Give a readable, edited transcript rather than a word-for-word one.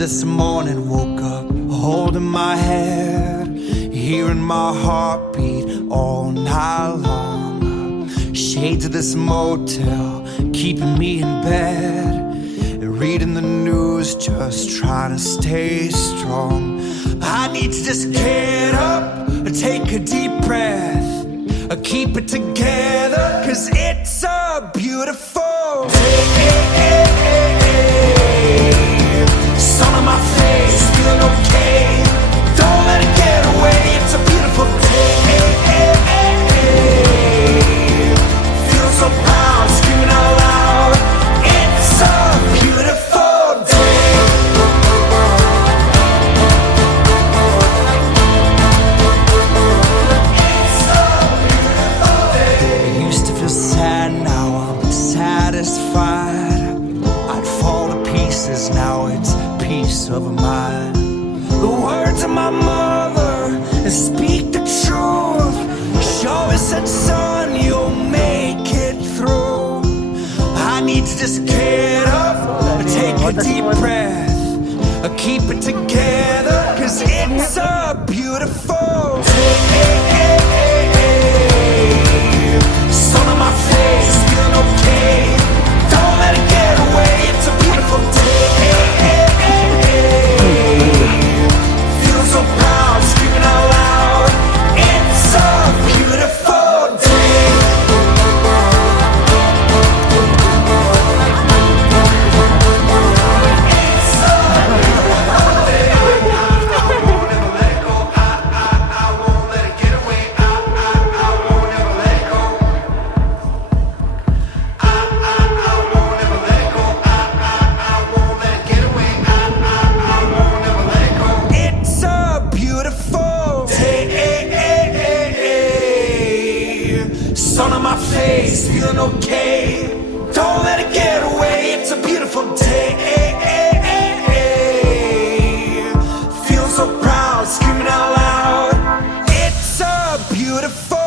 this morning, woke up holding my head, hearing my heartbeat all night long. Shades of this motel keeping me in bed, reading the news, just trying to stay strong. I need to just get up, take a deep breath, keep it together, 'cause it's a beautiful day. Sun on my face, feeling okay. Don't let it get away, it's a beautiful day. Feel so proud, screaming out loud. It's a beautiful day. It's a beautiful day. I used to feel sad, now I'm satisfied. I'd fall to pieces, now it's peace of mind. The words of my mother speak the truth. She always said, son, you'll make it through. I need to just get up, take a deep breath, keep it together, 'cause it's a beautiful day. Sun on my face, feeling okay. Don't let it get away, it's a beautiful day. Feel so proud, screaming out loud. It's a beautiful day. It's a beautiful day. I won't ever let it go. I won't let it get away. I won't ever let it go. I won't ever let it go. I won't let it get away. I won't ever let it go. It's a beautiful day. Sun on my face, feeling okay. Don't let it get away. It's a beautiful day. Feel so proud, screaming out loud. It's a beautiful